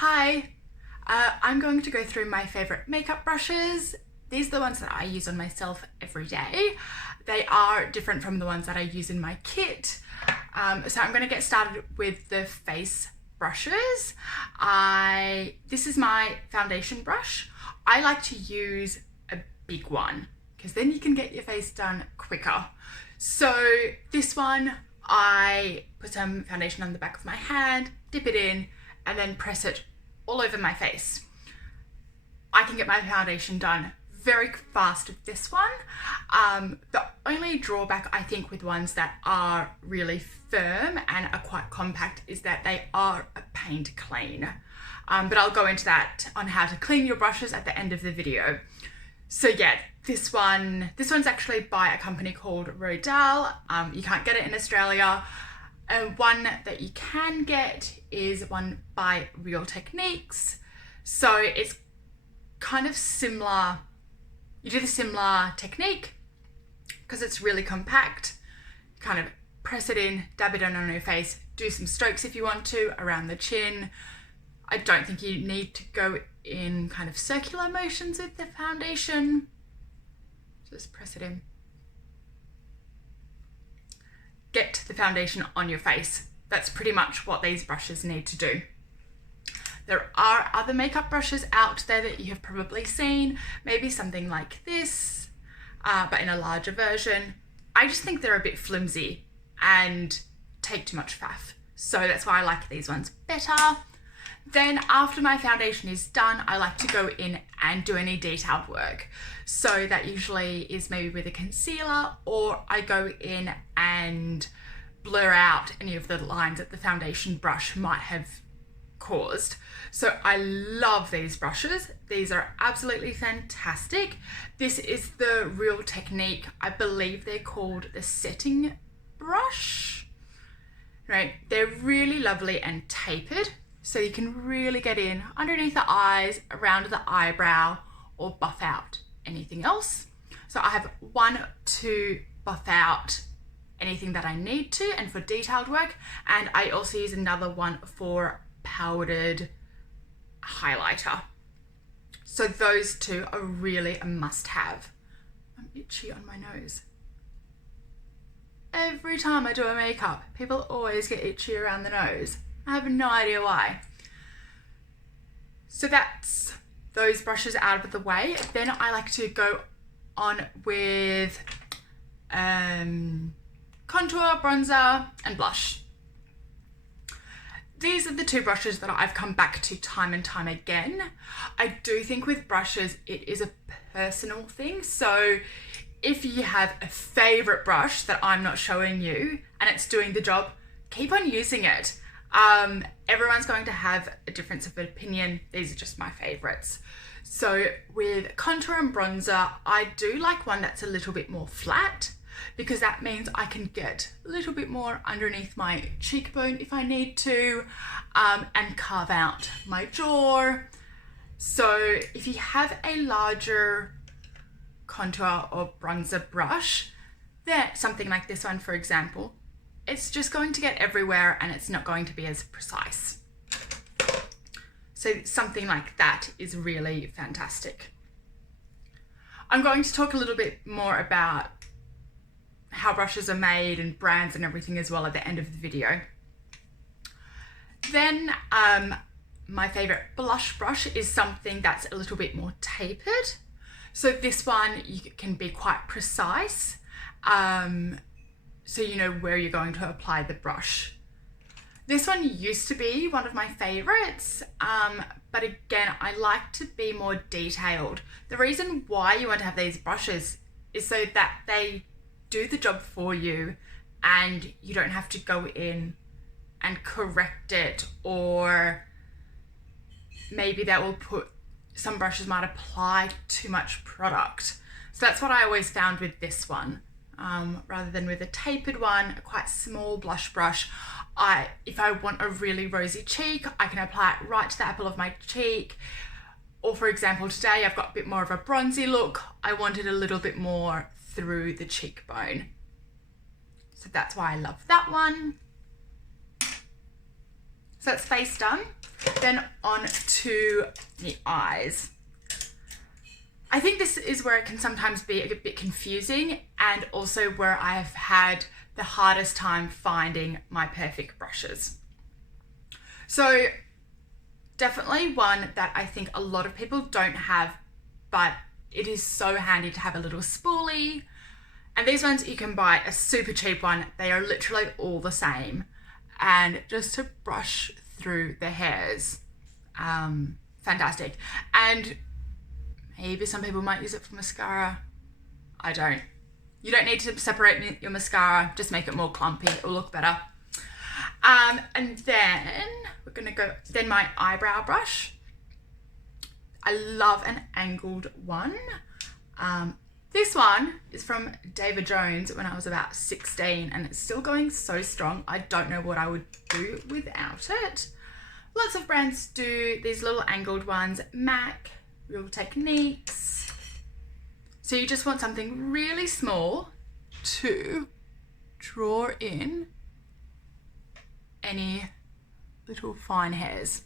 Hi, I'm going to go through my favorite makeup brushes. These are the ones that I use on myself every day. They are different from the ones that I use in my kit. So I'm going to get started with the face brushes. This is my foundation brush. I like to use a big one because then you can get your face done quicker. So this one, I put some foundation on the back of my hand, dip it in, and then press it all over my face. I can get my foundation done very fast with this one. The only drawback I think with ones that are really firm and are quite compact is that they are a pain to clean. But I'll go into that on how to clean your brushes at the end of the video. So yeah, this one's actually by a company called Rodale. You can't get it in Australia. One that you can get is one by Real Techniques. So it's kind of similar. You do the similar technique because it's really compact. Kind of press it in, dab it on your face, do some strokes if you want to around the chin. I don't think you need to go in kind of circular motions with the foundation. Just press it in. Get the foundation on your face. That's pretty much what these brushes need to do. There are other makeup brushes out there that you have probably seen, maybe something like this, but in a larger version. I just think they're a bit flimsy and take too much faff. So that's why I like these ones better. Then after my foundation is done, I like to go in and do any detailed work. So that usually is maybe with a concealer, or I go in and blur out any of the lines that the foundation brush might have caused. So I love these brushes. These are absolutely fantastic. This is the Real Technique. I believe they're called the setting brush. Right, they're really lovely and tapered. So you can really get in underneath the eyes, around the eyebrow, or buff out anything else. So I have one to buff out anything that I need to and for detailed work. And I also use another one for powdered highlighter. So those two are really a must-have. I'm itchy on my nose. Every time I do a makeup, people always get itchy around the nose. I have no idea why. So that's those brushes out of the way. Then I like to go on with contour, bronzer, and blush. These are the two brushes that I've come back to time and time again. I do think with brushes, it is a personal thing. So if you have a favorite brush that I'm not showing you and it's doing the job, keep on using it. Everyone's going to have a difference of opinion. These are just my favorites. So with contour and bronzer, I do like one that's a little bit more flat because that means I can get a little bit more underneath my cheekbone if I need to, and carve out my jaw. So if you have a larger contour or bronzer brush, then something like this one, for example, it's just going to get everywhere and it's not going to be as precise. So something like that is really fantastic. I'm going to talk a little bit more about how brushes are made and brands and everything as well at the end of the video. Then my favorite blush brush is something that's a little bit more tapered. So this one you can be quite precise. So you know where you're going to apply the brush. This one used to be one of my favorites, but again, I like to be more detailed. The reason why you want to have these brushes is so that they do the job for you and you don't have to go in and correct it, or maybe that will some brushes might apply too much product. So that's what I always found with this one. Rather than with a tapered one, a quite small blush brush, if I want a really rosy cheek, I can apply it right to the apple of my cheek. Or for example, today I've got a bit more of a bronzy look. I wanted a little bit more through the cheekbone. So that's why I love that one. So that's face done. Then on to the eyes. I think this is where it can sometimes be a bit confusing, and also where I've had the hardest time finding my perfect brushes. So definitely one that I think a lot of people don't have, but it is so handy to have a little spoolie. And these ones, you can buy a super cheap one. They are literally all the same. And just to brush through the hairs, fantastic. And maybe some people might use it for mascara. I don't. You don't need to separate your mascara, just make it more clumpy, it'll look better. And then we're gonna go, then my eyebrow brush. I love an angled one. This one is from David Jones when I was about 16, and it's still going so strong. I don't know what I would do without it. Lots of brands do these little angled ones. MAC, Real Techniques. So you just want something really small to draw in any little fine hairs.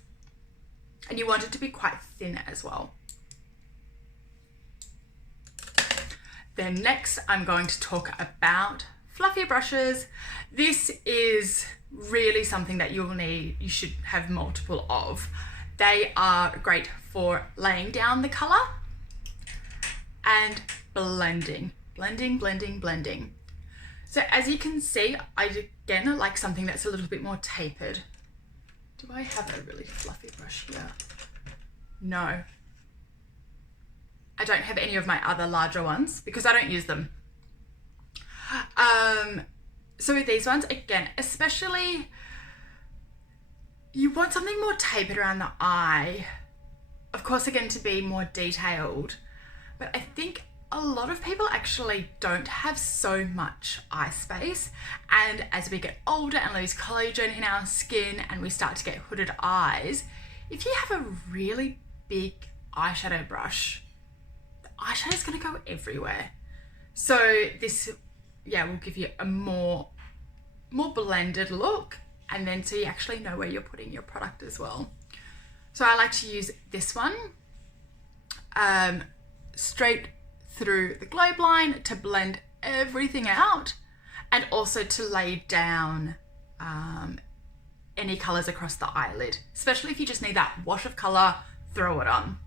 And you want it to be quite thin as well. Then next, I'm going to talk about fluffy brushes. This is really something that you should have multiple of. They are great for laying down the color and blending. So as you can see, I again like something that's a little bit more tapered. Do I have a really fluffy brush here? No. I don't have any of my other larger ones because I don't use them. So with these ones, again, especially you want something more tapered around the eye. Of course, again, to be more detailed, but I think a lot of people actually don't have so much eye space. And as we get older and lose collagen in our skin and we start to get hooded eyes, if you have a really big eyeshadow brush, eyeshadow is going to go everywhere. So this, will give you a more blended look, and then so you actually know where you're putting your product as well. So I like to use this one straight through the globe line to blend everything out, and also to lay down any colors across the eyelid, especially if you just need that wash of color, throw it on.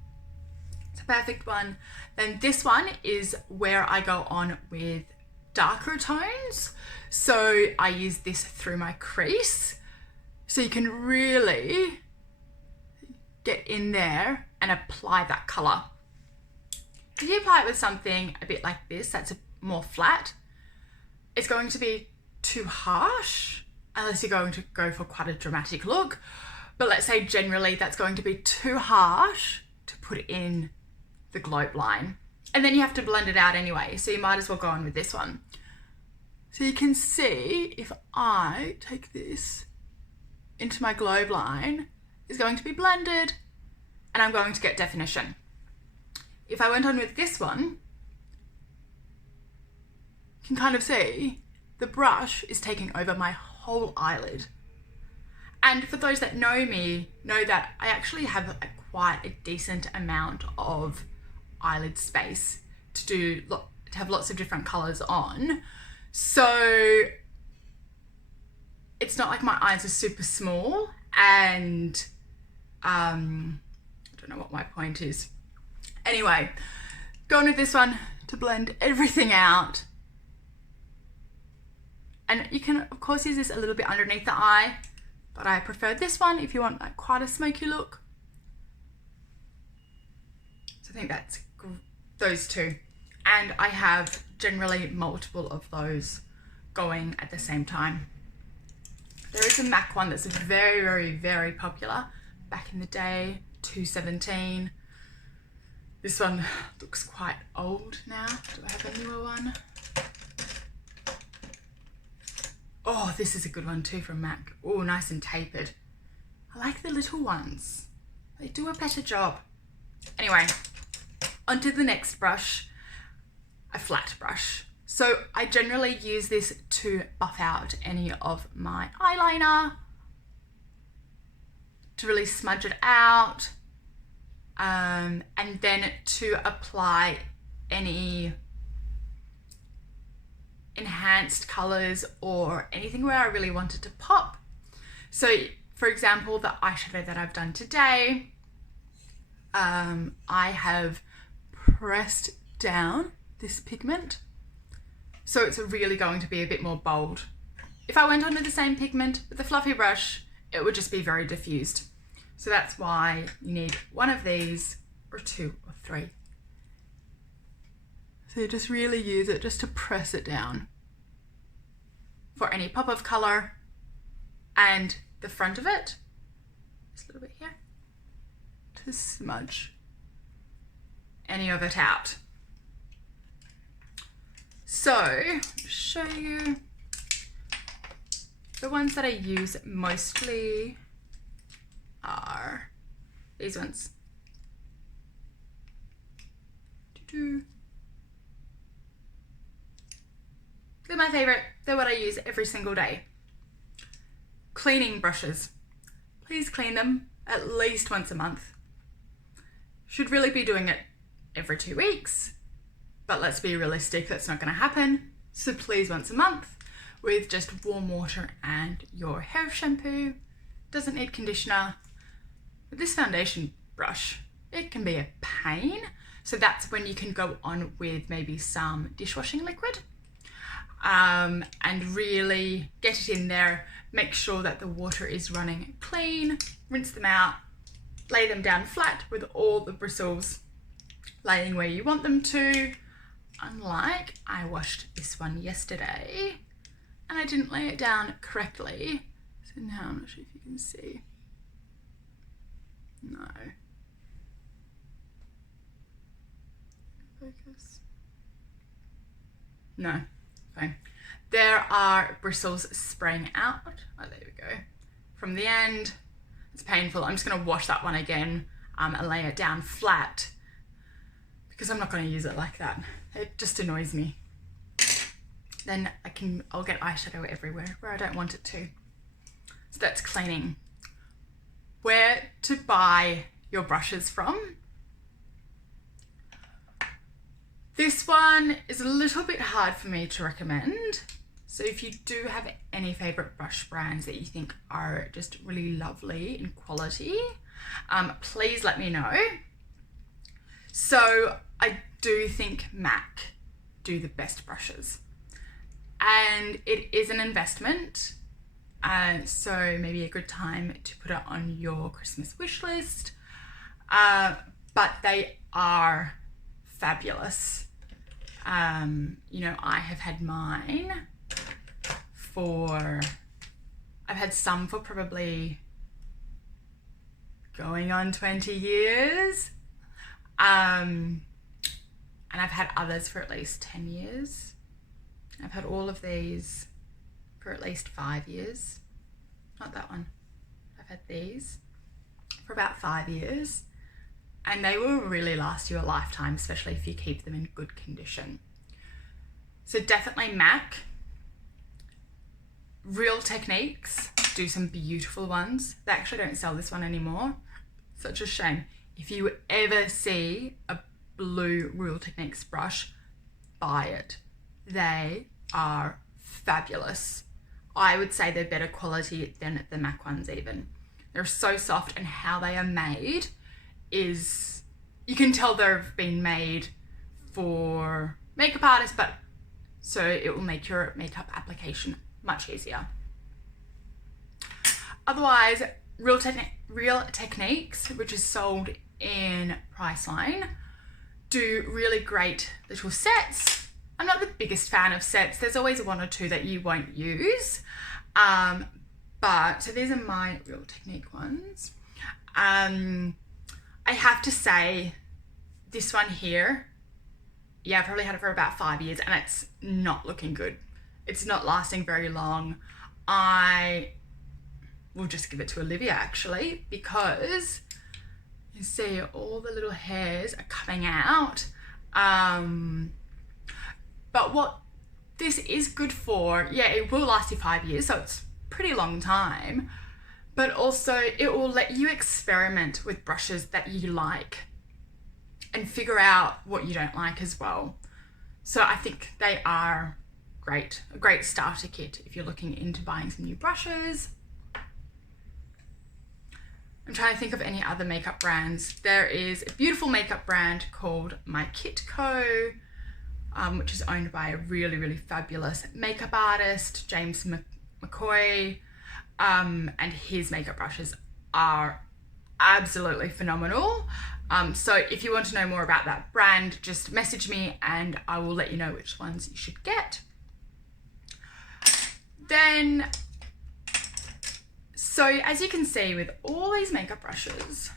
It's a perfect one. Then this one is where I go on with darker tones. So I use this through my crease. So you can really get in there and apply that color. If you apply it with something a bit like this, that's more flat, it's going to be too harsh unless you're going to go for quite a dramatic look. But let's say generally that's going to be too harsh to put in the globe line. And then you have to blend it out anyway, so you might as well go on with this one. So you can see if I take this into my globe line, it's going to be blended and I'm going to get definition. If I went on with this one, you can kind of see the brush is taking over my whole eyelid. And for those that know me, know that I actually have quite a decent amount of eyelid space to have lots of different colors on. So it's not like my eyes are super small, and I don't know what my point is. Anyway, going with this one to blend everything out. And you can of course use this a little bit underneath the eye, but I prefer this one if you want like quite a smoky look. So I think that's those two. And I have generally multiple of those going at the same time. There is a MAC one that's very, very, very popular back in the day, 217. This one looks quite old now. Do I have a newer one? Oh, this is a good one too from MAC. Oh, nice and tapered. I like the little ones. They do a better job. Anyway, onto the next brush, a flat brush. So I generally use this to buff out any of my eyeliner, to really smudge it out, and then to apply any enhanced colors or anything where I really wanted to pop. So for example, the eyeshadow that I've done today, I have pressed down this pigment, so it's really going to be a bit more bold. If I went on with the same pigment with a fluffy brush, it would just be very diffused. So that's why you need one of these, or two or three. So you just really use it just to press it down for any pop of color, and the front of it, just a little bit here, to smudge any of it out. So, show you the ones that I use mostly are these ones. They're my favorite. They're what I use every single day. Cleaning brushes. Please clean them at least once a month. Should really be doing it every 2 weeks, but let's be realistic, that's not going to happen. So please, once a month with just warm water and your hair shampoo. Doesn't need conditioner. With this foundation brush, it can be a pain. So that's when you can go on with maybe some dishwashing liquid, and really get it in there. Make sure that the water is running clean, rinse them out, lay them down flat with all the bristles laying where you want them to. Unlike, I washed this one yesterday and I didn't lay it down correctly. So now I'm not sure if you can see. No. Focus. No, fine. There are bristles spraying out. Oh, there we go. From the end. It's painful. I'm just going to wash that one again and lay it down flat, because I'm not going to use it like that. It just annoys me. Then I'll get eyeshadow everywhere where I don't want it to. So that's cleaning. Where to buy your brushes from? This one is a little bit hard for me to recommend. So if you do have any favorite brush brands that you think are just really lovely in quality, please let me know. So I do think MAC do the best brushes, and it is an investment. So maybe a good time to put it on your Christmas wish list. But they are fabulous. You know, I have had mine I've had some for probably going on 20 years. And I've had others for at least 10 years. I've had all of these for at least 5 years. Not that one. I've had these for about 5 years. And they will really last you a lifetime, especially if you keep them in good condition. So definitely MAC. Real Techniques do some beautiful ones. They actually don't sell this one anymore. Such a shame. If you ever see a blue Real Techniques brush, buy it. They are fabulous. I would say they're better quality than the MAC ones even. They're so soft, and how they are made is, you can tell they've been made for makeup artists, but so it will make your makeup application much easier. Otherwise, Real Techniques, which is sold in Priceline, do really great little sets. I'm not the biggest fan of sets. There's always one or two that you won't use. But so these are my Real Technique ones. I have to say, this one here, yeah, I've probably had it for about 5 years and it's not looking good. It's not lasting very long. I will just give it to Olivia actually, because you see all the little hairs are coming out. But what this is good for, yeah, it will last you 5 years, so it's a pretty long time. but also it will let you experiment with brushes that you like and figure out what you don't like as well. So I think they are great, a great starter kit if you're looking into buying some new brushes. I'm trying to think of any other makeup brands. There is a beautiful makeup brand called My Kit Co, which is owned by a really, really fabulous makeup artist, James McCoy, and his makeup brushes are absolutely phenomenal. So if you want to know more about that brand, just message me and I will let you know which ones you should get. Then, so as you can see with all these makeup brushes,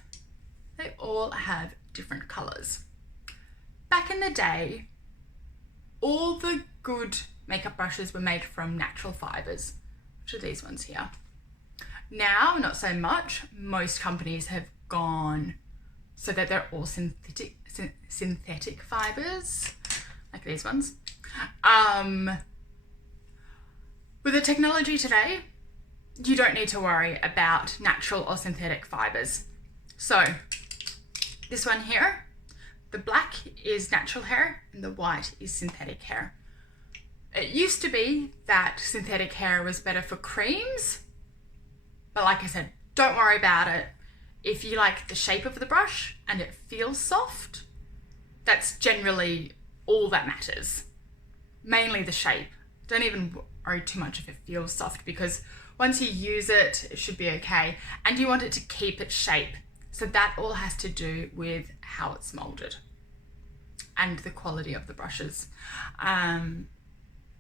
they all have different colors. Back in the day, all the good makeup brushes were made from natural fibers, which are these ones here. Now, not so much. Most companies have gone so that they're all synthetic fibers, like these ones. With the technology today, you don't need to worry about natural or synthetic fibers. So this one here, the black is natural hair and the white is synthetic hair. It used to be that synthetic hair was better for creams, but like I said, don't worry about it. If you like the shape of the brush and it feels soft, that's generally all that matters. Mainly the shape. Don't even worry too much if it feels soft, because once you use it, it should be okay. And you want it to keep its shape. So that all has to do with how it's molded and the quality of the brushes.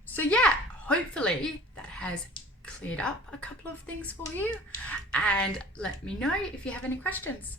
So yeah, hopefully that has cleared up a couple of things for you, and let me know if you have any questions.